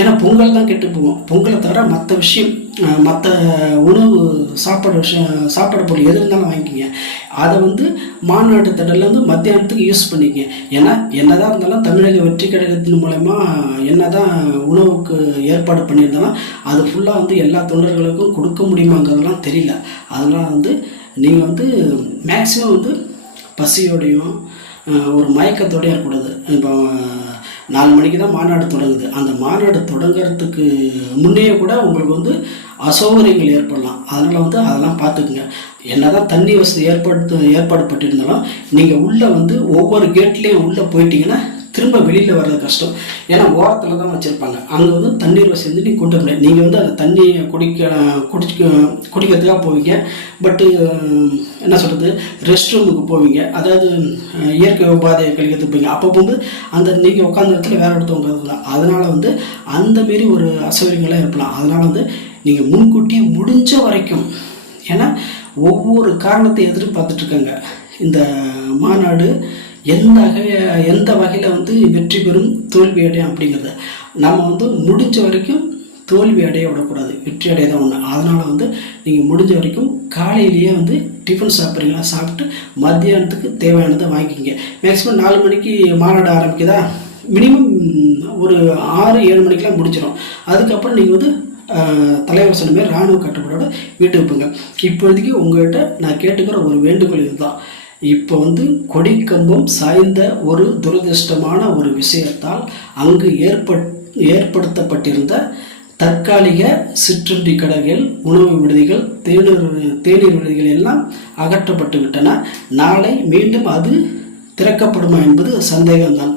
ஏன்னா பொங்கல் தான் கெட்டு போகும். பொங்கலை தவிர மற்ற விஷயம், மற்ற உணவு சாப்பாடு பொருள் எது இருந்தாலும் வாங்கிக்கிங்க. அதை வந்து மாநாட்டு திடல்லேருந்து மத்தியானத்துக்கு யூஸ் பண்ணிக்கங்க. ஏன்னா என்னதான் இருந்தாலும் தமிழக வெற்றி கழகத்தின் மூலமா என்னதான் உணவுக்கு ஏற்பாடு பண்ணியிருந்தாலும் அது ஃபுல்லாக வந்து எல்லா தொண்டர்களுக்கும் கொடுக்க முடியுமாங்கிறதெல்லாம் தெரியல. அதனால் வந்து நீங்கள் வந்து மேக்ஸிமம் வந்து பசியோடையும் ஒரு மயக்கத்தோடையும் இருக்கக்கூடாது. இப்போ 4 மணிக்கு தான் மாநாடு தொடங்குது. அந்த மாநாடு தொடங்கிறதுக்கு முன்னே கூட உங்களுக்கு வந்து அசௌகரியங்கள் ஏற்படலாம். அதனால் வந்து அதெல்லாம் பார்த்துக்குங்க. என்னதான் தண்ணி வசதி ஏற்பாடு பட்டிருந்தாலும் நீங்கள் உள்ளே வந்து ஒவ்வொரு கேட்லேயும் உள்ளே போயிட்டீங்கன்னா திரும்ப வெளியில் வர்றது கஷ்டம். ஏன்னா ஓரத்தில் தான் வச்சுருப்பாங்க. அங்கே வந்து தண்ணீர் வசதி வந்து நீங்கள் கொண்டு வர முடியாது. நீங்கள் வந்து அந்த தண்ணியை குடிக்கிறதுக்காக போவீங்க. பட்டு என்ன சொல்கிறது, ரெஸ்ட் ரூமுக்கு போவீங்க, அதாவது இயற்கை உபாதையை கழிக்கிறதுக்கு போவீங்க. அப்போ வந்து அந்த நீங்கள் உட்காந்த இடத்துல வேறு ஒருத்தவங்க உட்காந்துக்கலாம். அதனால் வந்து அந்தமாரி ஒரு அசௌகரியங்களாக இருக்கலாம். அதனால் வந்து நீங்கள் முன்கூட்டியே முடிஞ்ச வரைக்கும், ஏன்னா ஒவ்வொரு காரணத்தை எதிர்பார்த்துட்ருக்காங்க. இந்த மாநாடு எந்த வகையில் வந்து வெற்றி பெறும் தோல்வி அடையும் அப்படிங்கிறத நம்ம வந்து முடிஞ்ச வரைக்கும் தோல்வி அடைய விடக்கூடாது, வெற்றி அடைய தான் ஒன்று. அதனால் வந்து நீங்கள் முடிஞ்ச வரைக்கும் காலையிலேயே வந்து டிஃபன் சாப்பிட்றீங்களா, சாப்பிட்டு மத்தியானத்துக்கு தேவையானதை வாங்கிக்கிங்க. மேக்ஸிமம் 4 மணிக்கு மாநாடு ஆரம்பிக்குதா, மினிமம் ஒரு 6-7 மணிக்கெலாம் முடிச்சிடும். அதுக்கப்புறம் நீங்கள் வந்து தலைவர் சொன்ன மாதிரி இராணுவ கட்டுப்பாடோட வீட்டுக்கு போங்க. இப்போதைக்கு உங்கள்கிட்ட நான் கேட்டுக்கிற ஒரு வேண்டுகோள் இதுதான். இப்போ வந்து கொடிக்கம்பம் சாய்ந்த ஒரு துரதிருஷ்டமான ஒரு விஷயத்தால் அங்கு ஏற்படுத்தப்பட்டிருந்த தற்காலிக சிற்றுண்டி கடைகள், உணவு விடுதிகள், தேநீர் விடுதிகள் எல்லாம் அகற்றப்பட்டு விட்டன. நாளை மீண்டும் அது திறக்கப்படுமா என்பது சந்தேகம்தான்.